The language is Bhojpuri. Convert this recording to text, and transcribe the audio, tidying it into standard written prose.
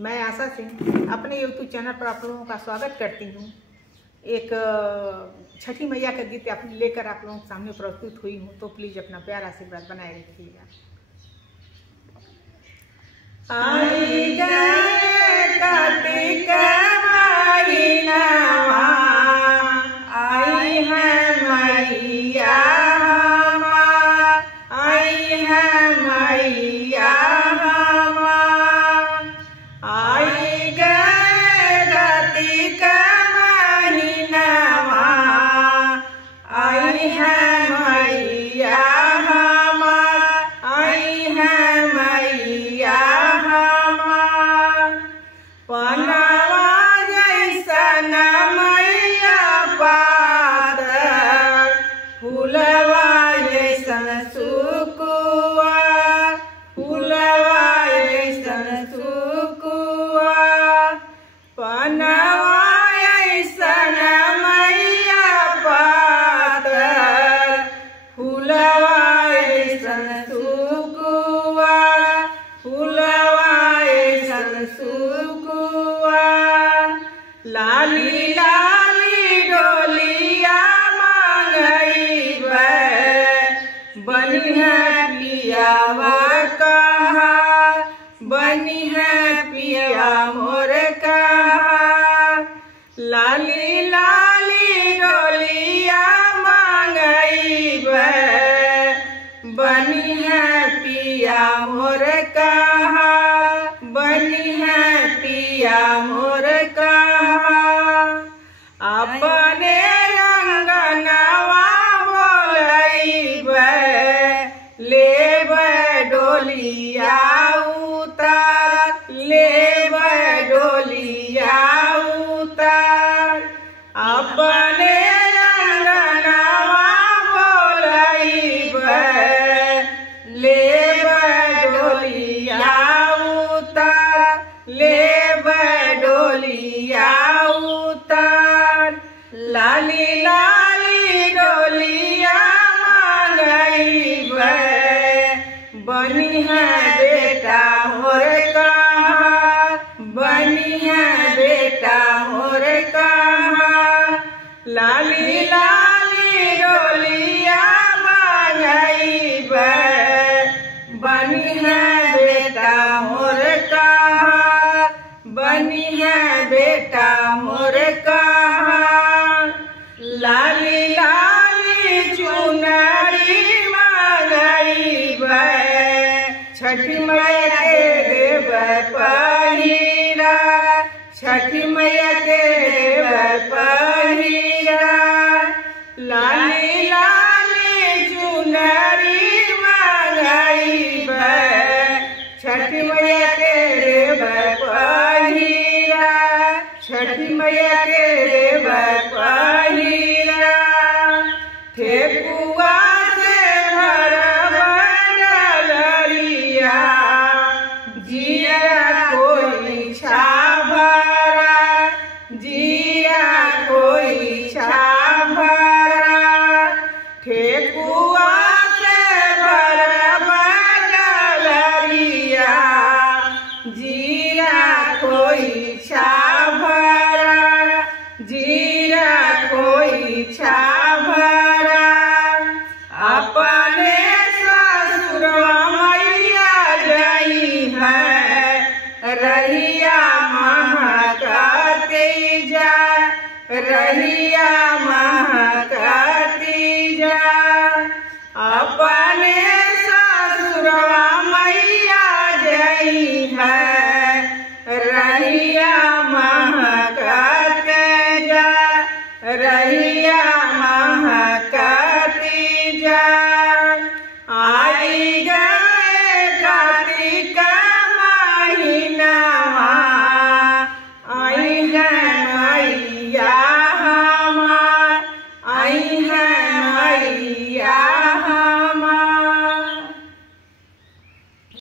मैं आशा सिंह अपने YouTube चैनल पर आप लोगों का स्वागत करती हूँ। एक छठी मैया का गीत लेकर आप लोगों के सामने प्रस्तुत हुई हूँ, तो प्लीज़ अपना प्यार आशीर्वाद बनाए रखिएगा। आई गए कार्तिक महीना, आई है मैया, आई है मैया, आई गए कार्तिक महीना, आई है मैया, आई है मैया। पनवा जैसन मैया पातर, फूलवा जैसन सुकुआ, फूलवा जैसन सुकुआ। पनवा जैसन मैया पातर, फूलवा जैसन सुकुआ, फूलवा जैसन सुकुआ। लाली लाली डोलिया मांगईबे, बनी है पियावा कहा, बनी है पिया मोर कहा। लाली लाली डोलिया मांगईबे, बनी है पिया मोर कहा, बनी है पिया मोर कहा। अपने रंगनवा बोलईबे, लेबे डोलिया उतार, लेबे डोलिया उतार। अपने रंगनवा बोलईबे, लेबे डोलिया उतार, लेबे डोलिया उतार। लाली लाली डोलिया मांगईबे, बनी है बेटा मोर कहा, बनी है बेटा मोर कहा। लाली लाली डोलिया मांगईबे, बनी है बेटा मोर कहा, बनी है बेटा मोर कहा। लाली लाली चुनरी मांगईबे, छठी मैया के देबै पहिरा, छठी मैया के देबै पहिरा। लाली लाली चुनरी मांगईबे, छठी मैया के देबै पहिरा, छठी मैया के देबै पहिरा। ठेकुआ से भरबै डलरिया, जिया कोई छा भरा, जिया कोई छा भरा। ठेकुआ से भरबै डलरिया, जिया कोई छा भरा, जिया कोई छा भरा। अपने ससुरवा मैया जई है, रहिया महकती जा, रहिया महकती जा। अपने ससुरवा मैया जई है, रहिया महकती जा, रहिया महकती